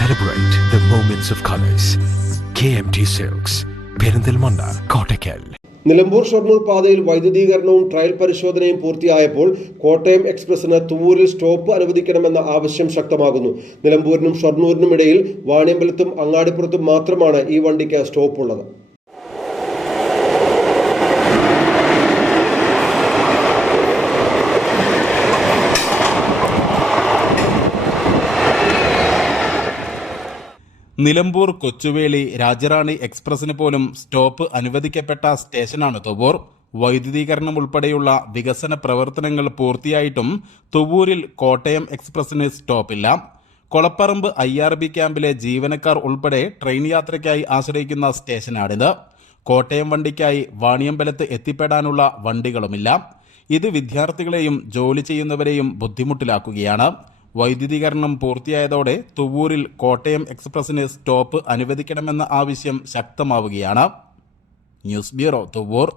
Celebrate the moments of colors. KMT silks Perinthalmanna Kottakkal Nilambur Shoranur പാതയിൽ വൈദ്യുതീകരണവും trial പരിശോധനയും പൂർത്തിയായപ്പോൾ Kottayam എക്സ്പ്രസിന് തുവൂരിൽ stop അനുവദിക്കണമെന്ന ആവശ്യം ശക്തമാകുന്നു. നിലമ്പൂരിനും ഷൊർണൂരിനും ഇടയിൽ വാണിയമ്പലത്തും അങ്ങാടിപ്പുറത്തും മാത്രമാണ് ഈ വണ്ടിക്ക് സ്റ്റോപ്പ് നിലമ്പൂർ കൊച്ചുവേളി രാജറാണി എക്സ്പ്രസിന് പോലും സ്റ്റോപ്പ് അനുവദിക്കപ്പെട്ട സ്റ്റേഷനാണ് തൊവൂർ വൈദ്യുതീകരണം ഉൾപ്പെടെയുള്ള വികസന പ്രവർത്തനങ്ങൾ പൂർത്തിയായിട്ടും തുവൂരിൽ കോട്ടയം എക്സ്പ്രസിന് സ്റ്റോപ്പില്ല. കൊളപ്പറമ്പ് ഐ ആർ ബി ക്യാമ്പിലെ ജീവനക്കാർ ഉൾപ്പെടെ ട്രെയിൻ യാത്രയ്ക്കായി ആശ്രയിക്കുന്ന സ്റ്റേഷനാണിത്. കോട്ടയം വണ്ടിക്കായി വാണിയമ്പലത്ത് എത്തിപ്പെടാനുള്ള വണ്ടികളുമില്ല. ഇത് വിദ്യാർത്ഥികളെയും ജോലി ചെയ്യുന്നവരെയും ബുദ്ധിമുട്ടിലാക്കുകയാണ്. വൈദ്യുതീകരണം പൂർത്തിയായതോടെ തുവൂരിൽ കോട്ടയം എക്സ്പ്രസിന് സ്റ്റോപ്പ് അനുവദിക്കണമെന്ന ആവശ്യം ശക്തമാവുകയാണ്. News bureau Thuvvur.